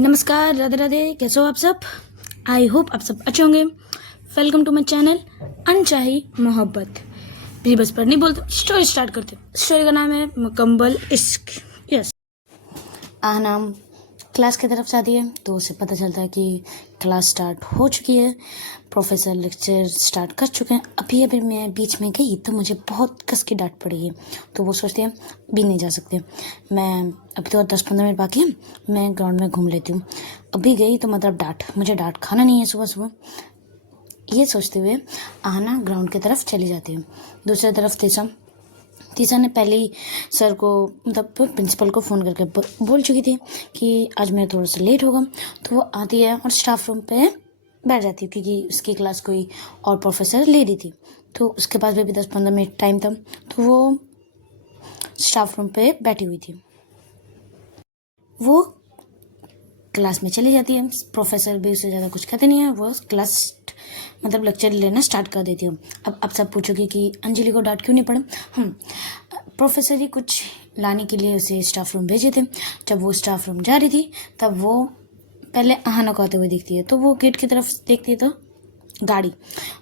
नमस्कार, राधे राधे। कैसे हो आप सब? आई होप आप सब अच्छे होंगे। वेलकम टू माई चैनल अनचाही मोहब्बत। मेरी बस पर नहीं बोलते, स्टोरी स्टार्ट करते। स्टोरी का नाम है मुकम्मल इश्क। यस, नाम क्लास की तरफ से आती है तो उसे पता चलता है कि क्लास स्टार्ट हो चुकी है, प्रोफेसर लेक्चर स्टार्ट कर चुके हैं। अभी अभी मैं बीच में गई तो मुझे बहुत कस की डांट पड़ी है, तो वो सोचते हैं भी नहीं जा सकते। मैं अभी तो 10-15 मिनट बाकी है, मैं ग्राउंड में घूम लेती हूँ। अभी गई तो मतलब मुझे डांट खाना नहीं है सुबह सुबह, ये सोचते हुए आहना ग्राउंड की तरफ चली जाती है। दूसरी तरफ तीसा ने पहले ही सर को मतलब प्रिंसिपल को फ़ोन करके बोल चुकी थी कि आज मैं थोड़ा सा लेट होगा। तो वो आती है और स्टाफ रूम पे बैठ जाती है, क्योंकि उसकी क्लास कोई और प्रोफेसर ले रही थी, तो उसके पास भी 10-15 मिनट टाइम था, तो वो स्टाफ रूम पे बैठी हुई थी। वो क्लास में चली जाती है, प्रोफेसर भी उससे ज़्यादा कुछ कहते नहीं है, वो क्लास मतलब लेक्चर लेना स्टार्ट कर देती हूँ। अब आप सब पूछोगे कि अंजलि को डांट क्यों नहीं पड़े। प्रोफेसर ही कुछ लाने के लिए उसे स्टाफ रूम भेजे थे। जब वो स्टाफ रूम जा रही थी तब वो पहले आहना को आते हुए दिखती है, तो वो गेट की तरफ देखती है तो गाड़ी,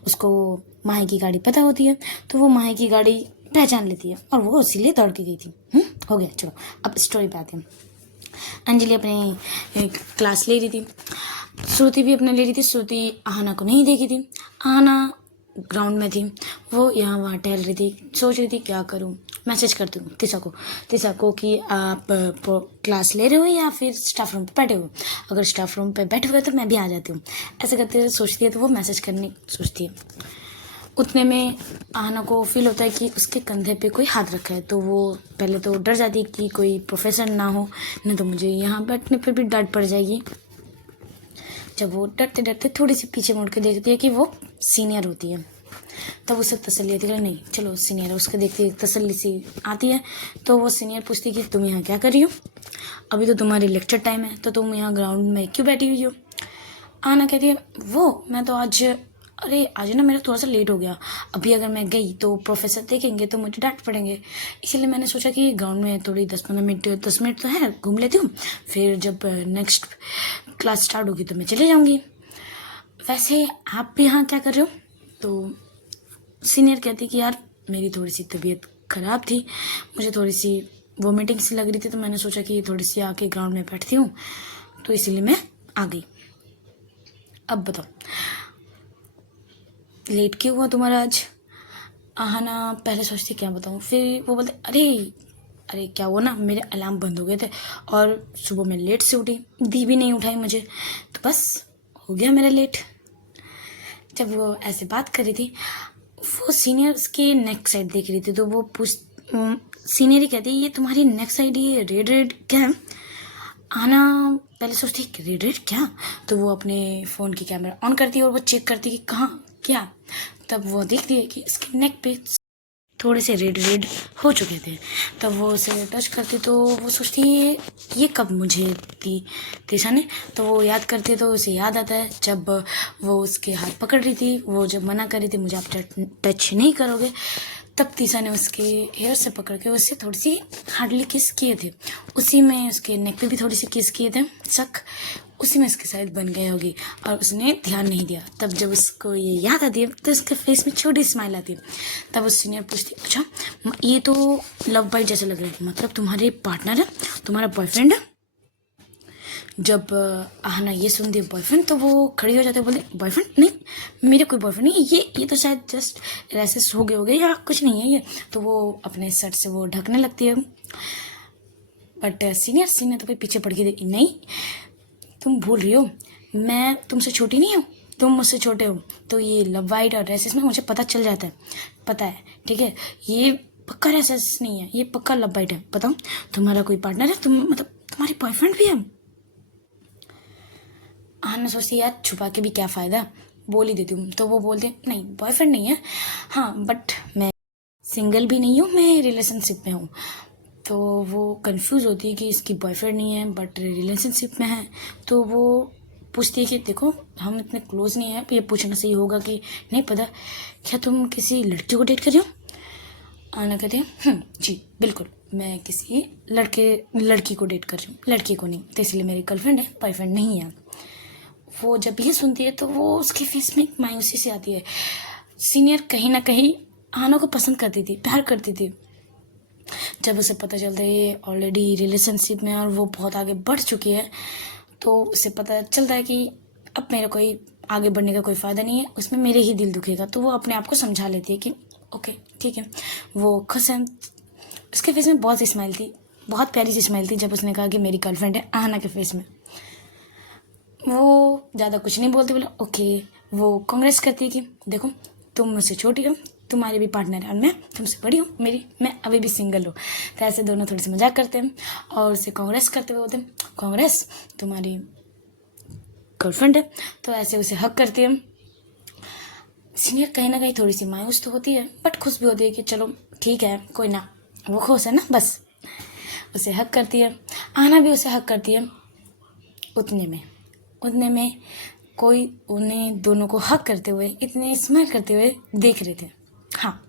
उसको माही की गाड़ी पता होती है, तो वो माही की गाड़ी पहचान लेती है और वो इसीलिए दौड़ के गई थी। हो गया, चलो अब स्टोरी पे आते हैं। अंजलि अपनी क्लास ले रही थी, श्रुति भी अपने ले रही थी। श्रुति आहना को नहीं देखी थी, आहना ग्राउंड में थी, वो यहाँ वहाँ टहल रही थी, सोच रही थी क्या करूँ। मैसेज करती हूँ तीसा को कि आप क्लास ले रहे हो या फिर स्टाफ रूम पे बैठे हो। अगर स्टाफ रूम पे बैठे हुए तो मैं भी आ जाती हूँ। ऐसे करते सोचती है तो वो मैसेज करने सोचती है। उतने में आहना को फील होता है कि उसके कंधे पे कोई हाथ रखा है, तो वो पहले तो डर जाती है कि कोई प्रोफेसर ना हो, नहीं तो मुझे यहाँ बैठने पर भी डांट पड़ जाएगी। जब वो डरते डरते थोड़ी सी पीछे मुड़ के देखती है कि वो सीनियर होती है, तब उसे तसल्ली आती है, नहीं चलो सीनियर है, उसके देखते तसल्ली सी आती है। तो वो सीनियर पूछती है कि तुम यहाँ क्या कर रही हो, अभी तो तुम्हारी लेक्चर टाइम है, तो तुम यहाँ ग्राउंड में क्यों बैठी हुई हो। आना कहती है वो मैं तो आज आज ना मेरा थोड़ा सा लेट हो गया, अभी अगर मैं गई तो प्रोफेसर देखेंगे तो मुझे डांट पड़ेंगे, इसीलिए मैंने सोचा कि ग्राउंड में थोड़ी 10 मिनट तो है, घूम लेती हूँ, फिर जब नेक्स्ट क्लास स्टार्ट होगी तो मैं चले जाऊँगी। वैसे आप भी यहाँ क्या कर रहे हो। तो सीनियर कहती कि यार मेरी थोड़ी सी तबीयत ख़राब थी, मुझे थोड़ी सी वोमिटिंग सी लग रही थी, तो मैंने सोचा कि थोड़ी सी आके ग्राउंड में बैठती हूँ, तो इसीलिए मैं आ गई। अब बताओ लेट क्यों हुआ तुम्हारा आज। आहना पहले सोचती क्या बताऊँ, फिर वो बोलते अरे क्या हुआ ना, मेरे अलार्म बंद हो गए थे और सुबह मैं लेट से उठी, दी भी नहीं उठाई मुझे, तो बस हो गया मेरा लेट। जब वो ऐसे बात कर रही थी, वो सीनियर उसकी नेक साइड देख रही थी, तो वो सीनियर ही कहती ये तुम्हारी नेक साइड ये रेड रेड क्या है। आना पहले सोचती रेड रेड क्या, तो वो अपने फ़ोन की कैमरा ऑन करती है और वो चेक करती कि कहाँ क्या। तब वो देखती है कि इसके नेक पे थोड़े से रेड रेड हो चुके थे। तब वो उसे टच करती तो वो सोचती ये कब मुझे दी तीसा ने, तो वो याद करती तो उसे याद आता है जब वो उसके हाथ पकड़ रही थी, वो जब मना कर रही थी मुझे आप टच नहीं करोगे, तब तीसा ने उसके हेयर से पकड़ के उससे थोड़ी सी हार्डली किस किए थे, उसी में उसके नेक पे भी थोड़ी सी किस किए थे, उसी में इसकी शायद बन गई होगी और उसने ध्यान नहीं दिया। तब जब उसको ये याद आती है तो उसके फेस में छोटी स्माइल आती है। तब उस सीनियर पूछती अच्छा ये तो लव बाइट जैसा लग रहा है, मतलब तुम्हारे पार्टनर है, तुम्हारा बॉयफ्रेंड है। जब आहना ये सुनती है बॉयफ्रेंड, तो वो खड़ी हो जाती है, बोलते बॉयफ्रेंड नहीं, मेरा कोई बॉयफ्रेंड नहीं, ये तो शायद जस्ट रैसेस हो गए या कुछ नहीं है ये। तो वो अपने शर्ट से वो ढकने लगती है, बट सीनियर तो भाई पीछे पड़ गई, नहीं तुम भूल रही हो, मैं तुमसे छोटी नहीं हूँ, तुम मुझसे छोटे हो, तो ये लव वाइट और रेसेस में मुझे पता चल जाता है, पता है ठीक है, ये पक्का रेसेस नहीं है, ये पक्का लव वाइट है। बताओ तुम्हारा कोई पार्टनर है, तुम मतलब तुम्हारी बॉयफ्रेंड भी है। आहना सोचती यार छुपा के भी क्या फ़ायदा, बोल ही देती हूँ। तो वो बोलते नहीं बॉयफ्रेंड नहीं है, हाँ बट मैं सिंगल भी नहीं हूँ, मैं रिलेशनशिप में हूँ। तो वो कंफ्यूज होती है कि इसकी बॉयफ्रेंड नहीं है बट रिलेशनशिप में है, तो वो पूछती है कि देखो हम इतने क्लोज नहीं हैं, ये पूछना सही होगा कि नहीं पता क्या तुम किसी लड़की को डेट कर रही हो। आना कहते हैं जी बिल्कुल, मैं किसी लड़की को डेट कर रही हूँ, लड़की को नहीं, तो इसलिए मेरी गर्लफ्रेंड है, बॉयफ्रेंड नहीं है। वो जब ये सुनती है तो वो उसके फेस में एक मायूसी सी आती है। सीनियर कहीं ना कहीं आना को पसंद करती थी, प्यार करती थी। जब उसे पता चलता है ये ऑलरेडी रिलेशनशिप में और वो बहुत आगे बढ़ चुकी है, तो उसे पता चलता है कि अब मेरा कोई आगे बढ़ने का कोई फ़ायदा नहीं है, उसमें मेरे ही दिल दुखेगा। तो वो अपने आप को समझा लेती है कि ओके ठीक है, वो खुश है। उसके फेस में बहुत स्माइल थी, बहुत प्यारी सी स्माइल थी जब उसने कहा कि मेरी गर्लफ्रेंड है, आहना के फेस में। वो ज़्यादा कुछ नहीं बोलती, बोला ओके। वो कांग्रेस करती है कि देखो तुम मुझसे छोटी हो, तुम्हारी भी पार्टनर है और मैं तुमसे बड़ी हूँ, मैं अभी भी सिंगल हूँ। तो ऐसे दोनों थोड़ी सी मजाक करते हैं और उसे कांग्रेस करते हुए बोलते हैं कांग्रेस, तुम्हारी गर्लफ्रेंड है। तो ऐसे उसे हक करती है। सीनियर कहीं ना कहीं थोड़ी सी मायूस तो होती है, बट खुश भी होती है कि चलो ठीक है, कोई ना, वो खुश है ना, बस। उसे हक करती है, आना भी उसे हक करती है। उतने में कोई उन्हें दोनों को हक करते हुए, इतने स्माइल करते हुए देख रहे थे। हाँ,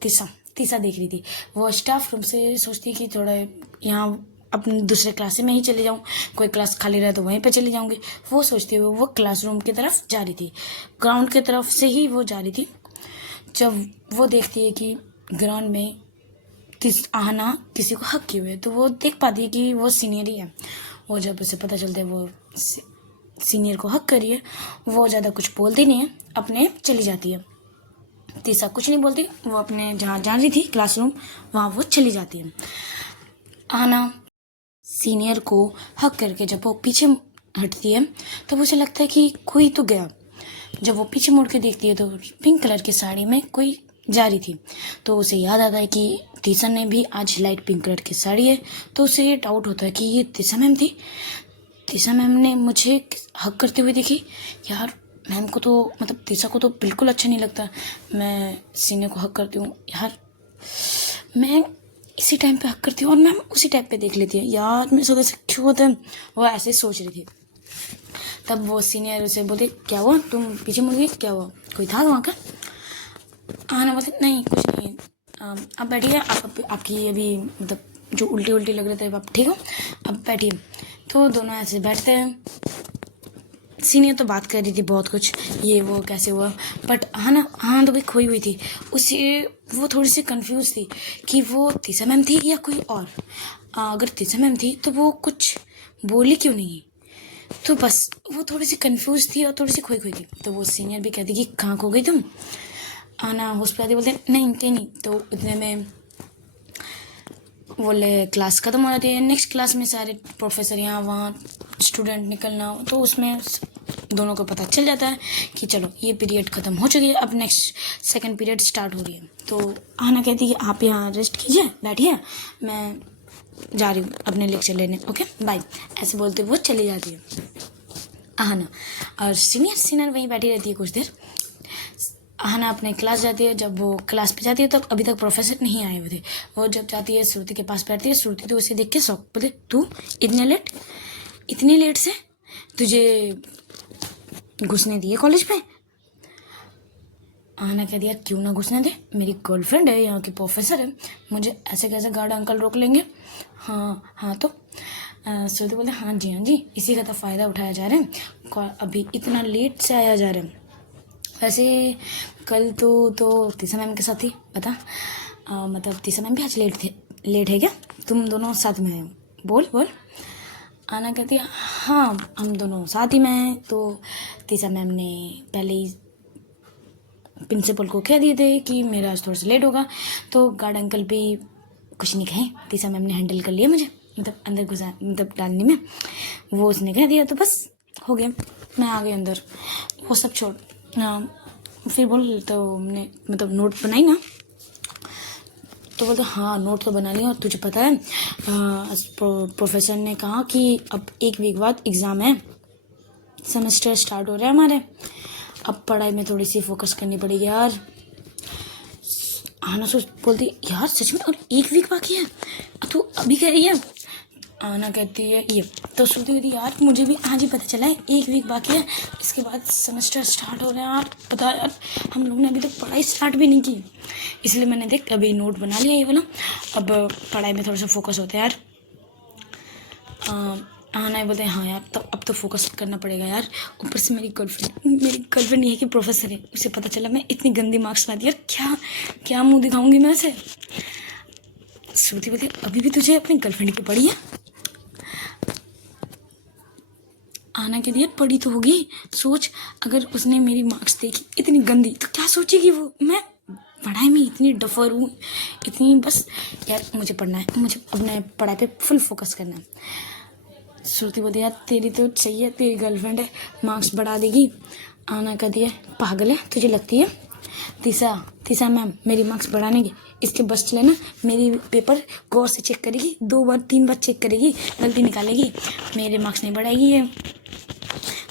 तीसा देख रही थी। वो स्टाफ रूम से सोचती कि थोड़ा यहाँ अपने दूसरे क्लास में ही चले जाऊँ, कोई क्लास खाली रहे तो वहीं पे चली जाऊँगी। वो सोचती हुए वो क्लासरूम की तरफ जा रही थी, ग्राउंड की तरफ से ही वो जा रही थी। जब वो देखती है कि ग्राउंड में आहना किसी को हक किए हुए, तो वो देख पाती है कि वो सीनियर ही है। वो जब उसे पता चलता है वो सीनियर को हक करी है, वो ज़्यादा कुछ बोलती नहीं है, अपने चली जाती है। तीसा कुछ नहीं बोलती, वो अपने जहाँ जा रही थी क्लासरूम, वहाँ वो चली जाती है। आना सीनियर को हक करके जब वो पीछे हटती है तो उसे लगता है कि कोई तो गया। जब वो पीछे मुड़ के देखती है तो पिंक कलर की साड़ी में कोई जा रही थी। तो उसे याद आता है कि तीसा ने भी आज लाइट पिंक कलर की साड़ी है। तो उसे ये डाउट होता है कि ये तीसा मैम थी। तीसा मैम ने मुझे हक करते हुए देखी। यार मैम को तो मतलब तीसा को तो बिल्कुल अच्छा नहीं लगता मैं सीनियर को हक करती हूँ। यार मैं इसी टाइम पे हक करती हूँ और मैम उसी टाइम पे देख लेती है। यार मेरे साथ ऐसा क्यों होता है? वो ऐसे सोच रही थी। तब वो सीनियर उसे बोलते क्या हुआ, तुम पीछे मुड़ गई, क्या हुआ, कोई था वहाँ का? आना बोलते नहीं कुछ नहीं, अब बैठिए, आपकी अभी मतलब जो उल्टी लग रहे थे आप ठीक हो, अब बैठिए। तो दोनों ऐसे बैठते हैं। सीनियर तो बात कर रही थी बहुत कुछ, ये वो कैसे हुआ, बट हाँ तो भी खोई हुई थी। उसे वो थोड़ी सी कंफ्यूज थी कि वो तीसा मैम थी या कोई और। अगर तीसा मैम थी तो वो कुछ बोली क्यों नहीं, तो बस वो थोड़ी सी कंफ्यूज थी और थोड़ी सी खोई थी। तो वो सीनियर भी कहती कि कहाँ खो गई तुम? आना होश पे आती बोलते नहीं कहीं नहीं। तो इतने में बोले क्लास ख़त्म हो जाती है। नेक्स्ट क्लास में सारे प्रोफेसर यहाँ वहाँ स्टूडेंट निकलना, तो उसमें दोनों को पता चल जाता है कि चलो ये पीरियड ख़त्म हो चुकी है, अब नेक्स्ट सेकंड पीरियड स्टार्ट हो रही है। तो आना कहती है आप यहाँ रेस्ट कीजिए, बैठिए, मैं जा रही हूँ अपने लेक्चर लेने, ओके बाय। ऐसे बोलते वो चली जाती है आहना, और सीनियर वहीं बैठी रहती है कुछ देर। आहना अपने क्लास जाती है। जब वो क्लास पे जाती है तब अभी तक प्रोफेसर नहीं आए हुए थे। वो जब जाती है श्रुति के पास बैठती है। श्रुति तो उसे देख के शौक, बोले तू इतनी लेट से तुझे घुसने दिए कॉलेज पे? आहना कह दिया क्यों ना घुसने दे, मेरी गर्लफ्रेंड है, यहाँ की प्रोफेसर है, मुझे ऐसे कैसे गार्ड अंकल रोक लेंगे? हाँ तो श्रुति बोले हाँ जी, इसी का तो फ़ायदा उठाया जा रहा है, अभी इतना लेट से आया जा रहा है। वैसे कल तो तीसा मैम के साथ थी, पता मतलब तीसा मैम भी आज लेट है क्या? तुम दोनों साथ में आए हो? बोल। आना कहती है हाँ हम दोनों साथ ही में हैं। तो तीसा मैम ने पहले ही प्रिंसिपल को कह दिए थे कि मेरा आज थोड़ा सा लेट होगा। तो गार्ड अंकल भी कुछ नहीं कहे, तीसा मैम ने हैंडल कर लिया मुझे, मतलब अंदर घुसा मतलब डालने में। वो उसने कह दिया तो बस हो गया, मैं आ गई अंदर। वो सब छोड़ फिर बोल तो हमने मतलब नोट बनाई ना? तो बोलते हाँ नोट तो बना लिया। और तुझे पता है प्रोफेसर ने कहा कि अब 1 वीक बाद एग्ज़ाम है, सेमेस्टर स्टार्ट हो रहा है हमारे, अब पढ़ाई में थोड़ी सी फोकस करनी पड़ेगी यार। आना सोच बोलती यार सच में और 1 वीक बाकी है, तू अभी कह रही है? आना कहती है ये, तो श्रुति कहती है यार मुझे भी आज ही पता चला है, 1 वीक बाकी है, इसके बाद सेमेस्टर स्टार्ट हो रहा है यार। पता है यार हम लोगों ने अभी तक पढ़ाई स्टार्ट भी नहीं की, इसलिए मैंने देख अभी नोट बना लिया ये वाला। अब पढ़ाई में थोड़ा सा फोकस होता है यार। आना है बोलते हैं हाँ यार, तो अब तो फोकस करना पड़ेगा यार। ऊपर से मेरी गर्लफ्रेंड ये है कि प्रोफेसर है, उसे पता चला मैं इतनी गंदी मार्क्स ला दिया, क्या क्या मुँह दिखाऊंगी मैं उसे। श्रुति बोलती अभी भी तुझे अपनी गर्लफ्रेंड की पड़ी है। आना के लिए पढ़ी तो होगी, सोच अगर उसने मेरी मार्क्स देखी इतनी गंदी तो क्या सोचेगी वो। मैं पढ़ाई में इतनी डफर हूँ, इतनी बस यार मुझे पढ़ना है, मुझे अपने पढ़ाई पे फुल फोकस करना है। श्रुति बोलती यार तेरी तो सही है, तेरी गर्लफ्रेंड है, मार्क्स बढ़ा देगी। आना कहती है पागल है तुझे लगती है। तीसरा मैम मेरी मार्क्स बढ़ाने की, इसके बस चले ना, मेरी पेपर गौर से चेक करेगी, 2 बार 3 बार चेक करेगी, गलती निकालेगी, मेरे मार्क्स नहीं बढ़ाएगी ये।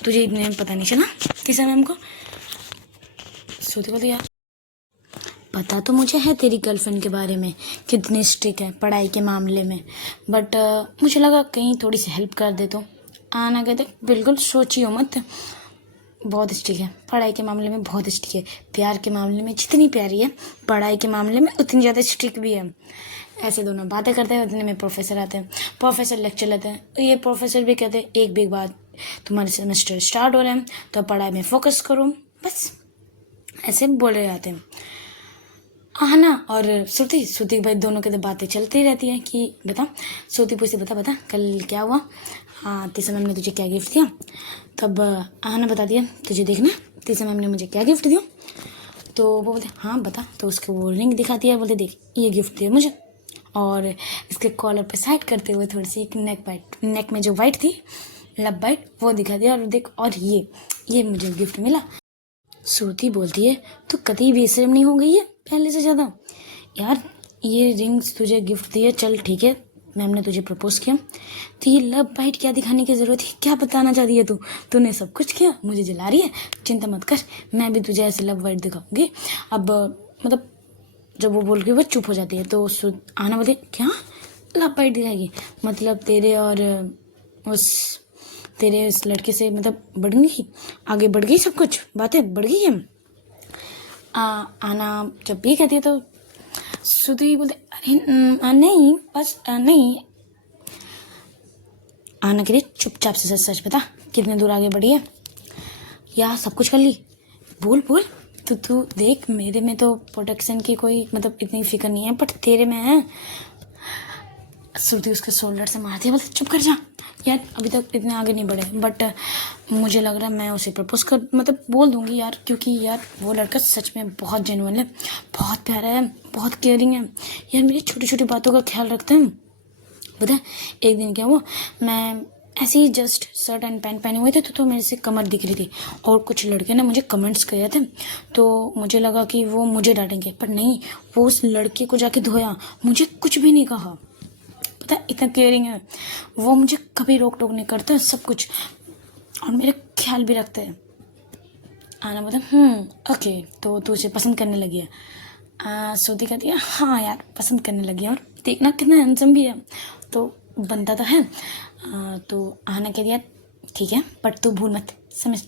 तुझे इतने पता नहीं चला तीसरा मैम को। श्रुति बोलती यार पता तो मुझे है तेरी गर्लफ्रेंड के बारे में, कितनी स्ट्रिक्ट है पढ़ाई के मामले में, बट मुझे लगा कहीं थोड़ी सी हेल्प कर दे तो। आना कहते बिल्कुल सोचियो मत, बहुत स्ट्रिक्ट है पढ़ाई के मामले में, बहुत स्ट्रिक्ट है। प्यार के मामले में जितनी प्यारी है, पढ़ाई के मामले में उतनी ज़्यादा स्ट्रिक्ट भी है। ऐसे दोनों बातें करते हैं, उतने में प्रोफेसर आते हैं, प्रोफेसर लेक्चर लेते हैं। ये प्रोफेसर भी कहते हैं 1 वीक बाद तुम्हारे सेमेस्टर स्टार्ट हो रहे हैं, तो पढ़ाई में फोकस करो, बस ऐसे बोल रहे आते हैं। आना और श्रुति भाई दोनों की तो बातें चलती रहती है कि बता। श्रुति पूछती बता कल क्या हुआ, हाँ तीसरा मैम ने तुझे क्या गिफ्ट दिया। तब आना बता दिया तुझे देखना तीसरा मैम ने मुझे क्या गिफ्ट दिया। तो वो बोलते हाँ बता, तो उसको वो रिंग दिखाती है, बोलते देख ये गिफ्ट दिया मुझे, और इसके कॉलर पे साइड करते हुए थोड़ी सी एक नेक में जो वाइट थी लब वाइट वो दिखा दिया, और देख और ये मुझे गिफ्ट मिला। श्रुति बोलती है तो कभी बेशर्म नहीं हो गई है पहले से ज़्यादा यार, ये रिंग्स तुझे गिफ्ट दिए चल ठीक है, मैम ने तुझे प्रपोज किया, तो ये लव बाइट क्या दिखाने की ज़रूरत है, क्या बताना चाह रही है तूने सब कुछ किया, मुझे जला रही है, चिंता मत कर, मैं भी तुझे ऐसे लव बाइट दिखाऊंगी। अब मतलब जब वो बोल के वो चुप हो जाती है, तो आना बोलती क्या लव बाइट दिखाएगी, मतलब तेरे उस लड़के से मतलब बढ़ गई, आगे बढ़ गई, सब कुछ बातें बढ़ गई है। आना जब भी कहती है तो श्रुति बोलते अरे नहीं बस नहीं। आना के लिए चुपचाप से सच बता कितने दूर आगे बढ़ी है, या सब कुछ कर ली, बोल तू देख मेरे में तो प्रोटेक्शन की कोई मतलब इतनी फिक्र नहीं है, बट तेरे में है। श्रुति उसके शोल्डर से मारती है, बोलते चुप कर जा यार, अभी तक इतने आगे नहीं बढ़े, बट मुझे लग रहा है मैं उसे प्रपोज कर मतलब बोल दूंगी यार, क्योंकि यार वो लड़का सच में बहुत जेन्युइन है, बहुत प्यारा है, बहुत केयरिंग है यार, मेरी छोटी छोटी बातों का ख्याल रखते हैं। पता है एक दिन क्या हुआ, मैं ऐसे ही जस्ट शर्ट एंड पैंट पहने हुए थे तो मेरे से कमर दिख रही थी, और कुछ लड़के ने मुझे कमेंट्स किए थे, तो मुझे लगा कि वो मुझे डांटेंगे, पर नहीं, वो उस लड़के को जाके धोया, मुझे कुछ भी नहीं कहा। पता है इतना केयरिंग है वो, मुझे कभी रोक टोक नहीं करते सब कुछ, और मेरा ख्याल भी रखते हैं। आना मतलब ओके, तो तू उसे पसंद करने लगी है। श्रुति कहती है हाँ यार पसंद करने लगी है, और देखना कितना हैंडसम भी है, तो बनता तो है। तो आना कह दिया ठीक है, पर तू भूल मत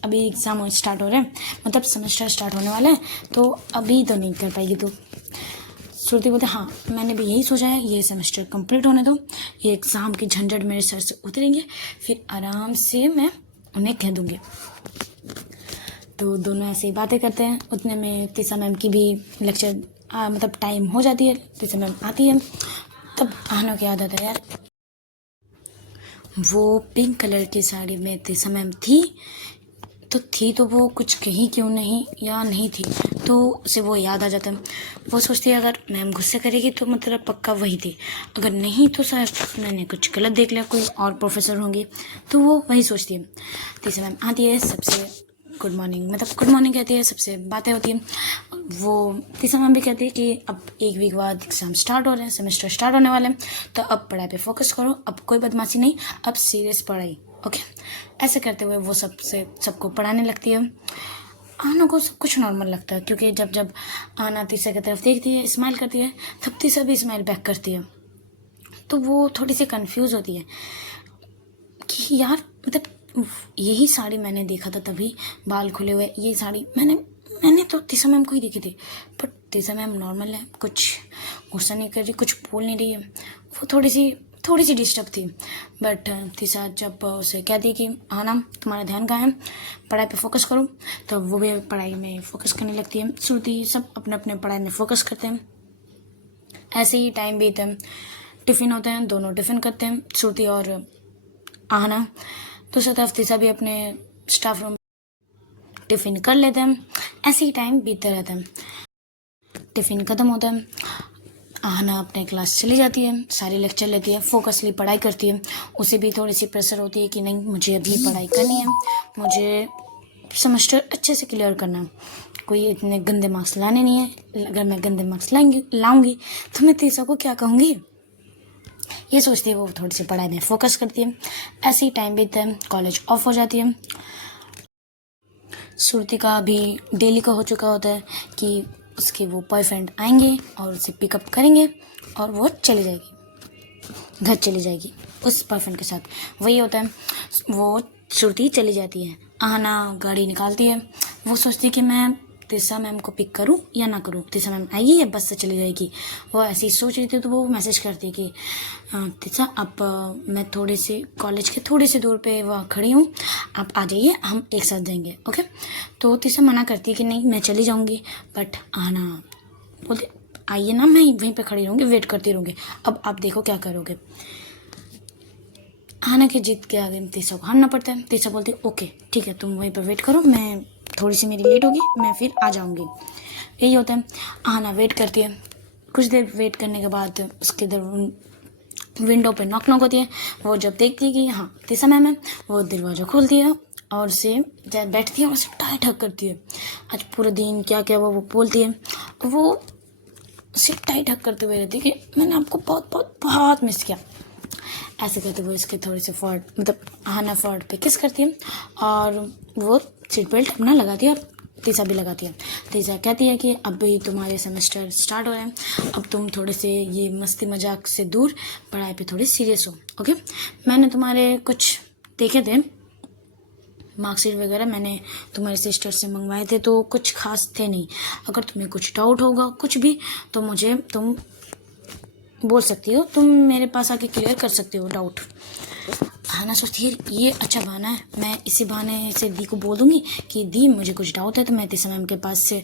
अभी एग्ज़ाम स्टार्ट हो रहे हैं, मतलब सेमेस्टर स्टार्ट होने वाला है, तो अभी तो नहीं कर पाएगी तू। श्रुति बोलते हाँ मैंने भी यही सोचा है, ये सेमेस्टर कंप्लीट होने दो, ये एग्ज़ाम की झंझट मेरे सर से उतरेंगे, फिर आराम से मैं उन्हें कह दूँगी। तो दोनों ऐसे ही बातें करते हैं, उतने में तीसरा मैम की भी लेक्चर मतलब टाइम हो जाती है, तीसरा मैम आती है, तब आना की याद आता है यार वो पिंक कलर की साड़ी में तीसरा मैम थी तो वो कुछ कहीं क्यों नहीं या नहीं थी, तो उसे वो याद आ जाता है। वो सोचती है अगर मैम गुस्से करेगी तो मतलब पक्का वही थी, अगर नहीं तो शायद मैंने कुछ गलत देख लिया, कोई और प्रोफेसर होंगी, तो वो वही सोचती है। तीसरी मैम आती है, सबसे गुड मॉर्निंग मतलब गुड मॉर्निंग कहती है, सबसे बातें होती हैं। वो तीसरा मैम भी कहती है कि अब 1 वीक बाद एग्ज़ाम स्टार्ट हो रहे हैं, सेमेस्टर स्टार्ट होने वाले हैं, तो अब पढ़ाई पे फोकस करो, अब कोई बदमाशी नहीं, अब सीरियस पढ़ाई, ओके। ऐसे करते हुए वो सबको पढ़ाने लगती है। आना को सब कुछ नॉर्मल लगता है, क्योंकि जब आना तीसरा की तरफ देखती है, स्माइल करती है, तब तीसरा भी स्माइल बैक करती है। तो वो थोड़ी सी कंफ्यूज होती है कि यार मतलब यही साड़ी मैंने देखा था तभी, बाल खुले हुए, ये साड़ी मैंने तो तीसा मैम को ही देखी थी, बट तीसा मैम नॉर्मल है, कुछ गुस्सा नहीं कर रही, कुछ बोल नहीं रही है। वो थोड़ी सी डिस्टर्ब थी। बट तीसा जब उसे कह दी कि हाँ ना तुम्हारा ध्यान कहाँ है, पढ़ाई पे फोकस करो, तो वो भी पढ़ाई में फोकस करने लगती है। श्रुति सब अपने अपने पढ़ाई में फोकस करते हैं। ऐसे ही टाइम बीते, टिफ़िन होते हैं, दोनों टिफ़िन करते हैं, श्रुति और आहना। दूसरी तरफ तीसा भी अपने स्टाफ रूम टिफ़िन कर लेते हैं। ऐसे ही टाइम बीतते रहते हैं। टिफ़िन ख़त्म होता है, आहना अपने क्लास चली जाती है, सारे लेक्चर लेती है, फोकसली पढ़ाई करती है। उसे भी थोड़ी सी प्रेशर होती है कि नहीं मुझे अभी पढ़ाई करनी है, मुझे सेमेस्टर अच्छे से क्लियर करना है, कोई इतने गंदे मार्क्स लाने नहीं है। अगर मैं गंदे मार्क्स लाऊंगी तो मैं तीसा को क्या कहूँगी, ये सोचती है। वो थोड़ी सी पढ़ाई में फोकस करती है। ऐसे ही टाइम बीतता है, कॉलेज ऑफ हो जाती है। श्रुति का अभी डेली का हो चुका होता है कि उसके वो बॉयफ्रेंड आएंगे और उसे पिकअप करेंगे और वो चली जाएगी, घर चली जाएगी उस बॉयफ्रेंड के साथ। वही होता है, वो श्रुति चली जाती है। आहना गाड़ी निकालती है। वो सोचती है कि मैं तीसा मैम को पिक करूं या ना करूं, तीसा मैम आएगी या बस से चली जाएगी। वो ऐसे ही सोच रही थी तो वो मैसेज करती है कि तीसा आप मैं थोड़े से कॉलेज के थोड़े से दूर पे वहाँ खड़ी हूँ, आप आ जाइए, हम एक साथ जाएंगे, ओके। तो तीसा मना करती है कि नहीं मैं चली जाऊँगी। बट आहना बोलती आइए ना, मैं वहीं पे खड़ी रहूँगी, वेट करती रहूँगी, अब आप देखो क्या करोगे। आहना के जीत के आगे तीसा को हारना पड़ता है। तीसा बोलती ओके ठीक है, तुम वहीं पर वेट करो, मैं थोड़ी सी मेरी लेट होगी, मैं फिर आ जाऊंगी। यही होता है। आहना वेट करती है। कुछ देर वेट करने के बाद उसके इधर विंडो पे नॉक होती है। वो जब देखती है कि हाँ तीसा मैम है, वो दरवाज़ा खोलती है और उसे जब बैठती है और उसे टाइट हक करती है। आज पूरे दिन क्या क्या वो बोलती है। वो उसे टाइट हक करते हुए रहती है कि मैंने आपको बहुत बहुत बहुत मिस किया। ऐसे करते हुए इसके थोड़े से फॉर्ड मतलब आहना फॉर्ड पे किस करती है और वो सीट बेल्ट अपना लगाती है और तीसा भी लगाती है। तीसा कहती है कि अभी तुम्हारे सेमेस्टर स्टार्ट हो रहे हैं, अब तुम थोड़े से ये मस्ती मजाक से दूर पढ़ाई पे थोड़े सीरियस हो, ओके। मैंने तुम्हारे कुछ देखे थे मार्कशीट वगैरह, मैंने तुम्हारे सिस्टर से मंगवाए थे, तो कुछ खास थे नहीं। अगर तुम्हें कुछ डाउट होगा कुछ भी तो मुझे तुम बोल सकती हो, तुम मेरे पास आके क्लियर कर सकते हो डाउट। आहना सोचती है ये अच्छा बहाना है, मैं इसी बहाने से दी को बोल दूंगी कि दी मुझे कुछ डाउट है तो मैं तीसा मैम के पास से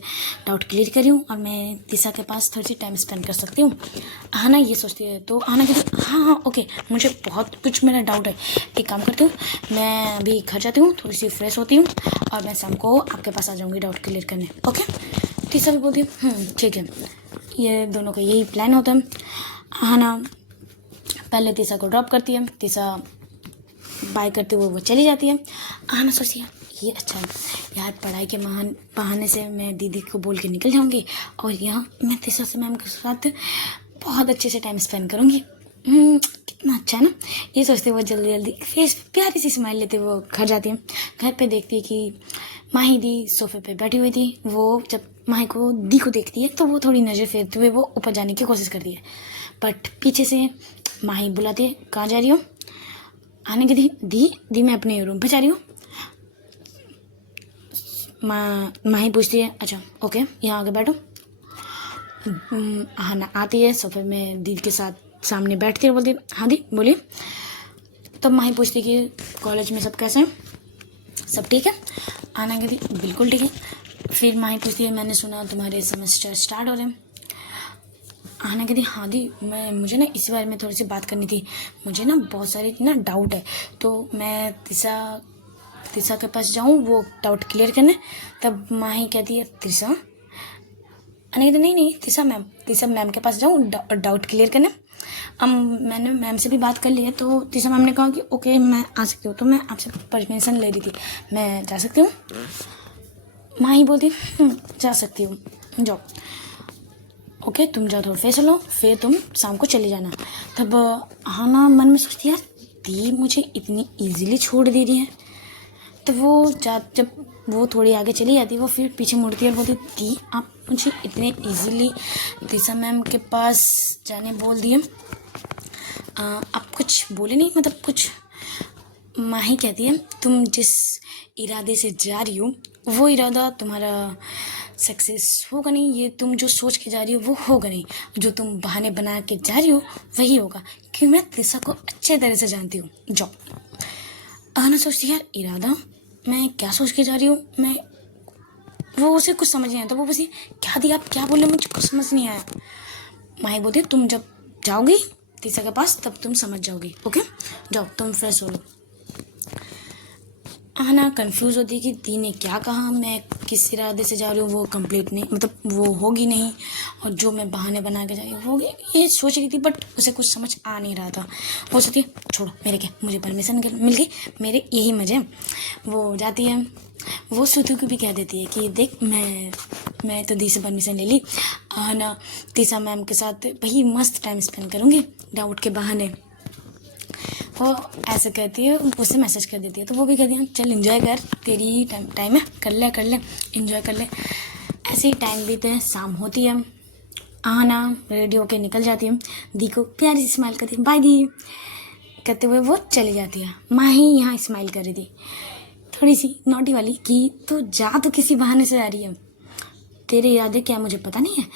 डाउट क्लियर करी हूँ और मैं तीसा के पास थोड़ी सी टाइम स्पेंड कर सकती हूँ। आहना ये सोचती है। तो आहना कहती हाँ हाँ ओके, मुझे बहुत कुछ मेरा डाउट है, एक काम करती हूँ मैं अभी घर जाती हूँ, थोड़ी सी फ्रेश होती हूँ और मैं शाम को आपके पास आ जाऊँगी डाउट क्लियर करने, ओके। तीसा भी बोलती है ठीक है। ये दोनों का यही प्लान होता है। आहना पहले तीसा को ड्रॉप करती है, तीसा बाय करते हुए वो चली जाती है। आहना सोचती है ये अच्छा है यार, पढ़ाई के बहाने से मैं दीदी को बोल के निकल जाऊंगी और यहाँ मैं तीसा से मैम के साथ बहुत अच्छे से टाइम स्पेंड करूंगी। कितना अच्छा है ना, ये सोचते वो जल्दी जल्दी फेस पे प्यारी सी स्माइल लेते वो घर जाती है। घर पे देखती है कि माही दी सोफे पे बैठी हुई थी। वो जब माही को दी को देखती है तो वो थोड़ी नज़र फेरते हुए वो ऊपर जाने की कोशिश करती है, बट पीछे से माही बुलाती है कहाँ जा रही हो। आने की दी मैं अपने रूम पे जा रही हूँ। माही पूछती है अच्छा ओके यहाँ आके बैठो। आहना आती है, सोफे में दी के साथ सामने बैठती है, बोलती है हाँ दी बोलिए। तब माही पूछती है कि कॉलेज में सब कैसे हैं, सब ठीक है। आहना कहती बिल्कुल ठीक है। फिर माही पूछती है मैंने सुना तुम्हारे सेमेस्टर स्टार्ट हो रहे हैं। आहना कहती हाँ दी मुझे ना इसी बारे में थोड़ी सी बात करनी थी, मुझे ना बहुत सारे ना डाउट है, तो मैं तीसा के पास जाऊँ वो डाउट क्लियर करने। तब माही कहती है तीसा नहीं तीसा मैम के पास जाऊँ डाउट क्लियर करने। अब मैंने मैम से भी बात कर ली है, तो तीसा मैम ने कहा कि ओके मैं आ सकती हूँ, तो मैं आपसे परमिशन ले रही थी, मैं जा सकती हूँ। माही बोलती जा सकती हूँ जाओ, ओके तुम जाओ, थोड़ा फ्रेश लो, फिर तुम शाम को चले जाना। तब आहना मन में सोचती यार दी मुझे इतनी इजीली छोड़ दे रही है। तो वो जब वो थोड़ी आगे चली जाती वो फिर पीछे मुड़ती है और बोलती दी आप मुझे इतने इजीली तीसा मैम के पास जाने बोल दिए। आप कुछ बोले नहीं, मतलब कुछ। माही कहती है तुम जिस इरादे से जा रही हो वो इरादा तुम्हारा सक्सेस होगा नहीं, ये तुम जो सोच के जा रही हो वो होगा नहीं, जो तुम बहाने बना के जा रही हो वही होगा, क्योंकि मैं त्रिशा को अच्छे तरह से जानती हूँ। जाओ। आना सोचती है यार इरादा, मैं क्या सोच के जा रही हूँ, मैं वो उसे कुछ समझ नहीं आता, वो बस ये क्या दिया, आप क्या बोल रहे, मुझे कुछ समझ नहीं आया। माही बोलती तुम जब जाओगी तीसरा के पास तब तुम समझ जाओगी। ओके जाओ तुम फ्रेश हो लो। आना कंफ्यूज होती कि दी ने क्या कहा, मैं किस इरादे से जा रही हूँ वो कंप्लीट नहीं, मतलब वो होगी नहीं, और जो मैं बहाने बना के जा रही हूँ होगी, ये सोच रही थी बट उसे कुछ समझ आ नहीं रहा था। वो सोचती है छोड़ो मेरे क्या, मुझे परमिशन मिल गई, मेरे यही मजे। वो जाती है, वो सुतु को भी कह देती है कि देख मैं तो दी से परमिशन ले ली, ना तीसा मैम के साथ वही मस्त टाइम स्पेंड करूँगी डाउट के बहाने। वो ऐसे कहती है, उसे मैसेज कर देती है, तो वो भी कहती है चल एंजॉय कर, तेरी टाइम है, कर ले एंजॉय कर ले। ऐसे ही टाइम बीते हैं, शाम होती है, आना रेडी होके निकल जाती है, दी को प्यारी सी स्माइल करती है, बाय दी कहते हुए वो चली जाती है। माही यहाँ स्माइल कर रही थी थोड़ी सी नोटी वाली कि तू जा तो किसी बहाने से आ रही है, तेरे इरादे क्या मुझे पता नहीं है,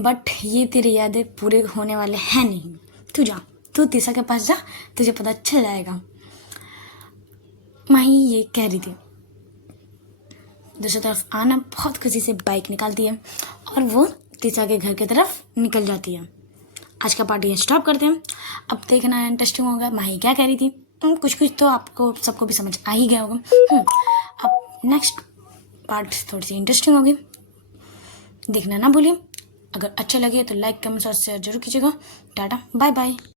बट ये तेरे इरादे पूरे होने वाले हैं नहीं, तू जा, तू तीसा के पास जा, तुझे पता चल जाएगा। माही ये कह रही थी। दूसरी तरफ आना बहुत खुशी से बाइक निकालती है और वो तीसा के घर की तरफ निकल जाती है। आज का पार्ट ये स्टॉप करते हैं, अब देखना इंटरेस्टिंग होगा माही क्या कह रही थी। कुछ तो आपको सबको भी समझ आ ही गया होगा। अब नेक्स्ट पार्ट थोड़ी सी इंटरेस्टिंग होगी, देखना ना भूलिए। अगर अच्छा लगे तो लाइक कमेंट और शेयर जरूर कीजिएगा। Tata bye bye.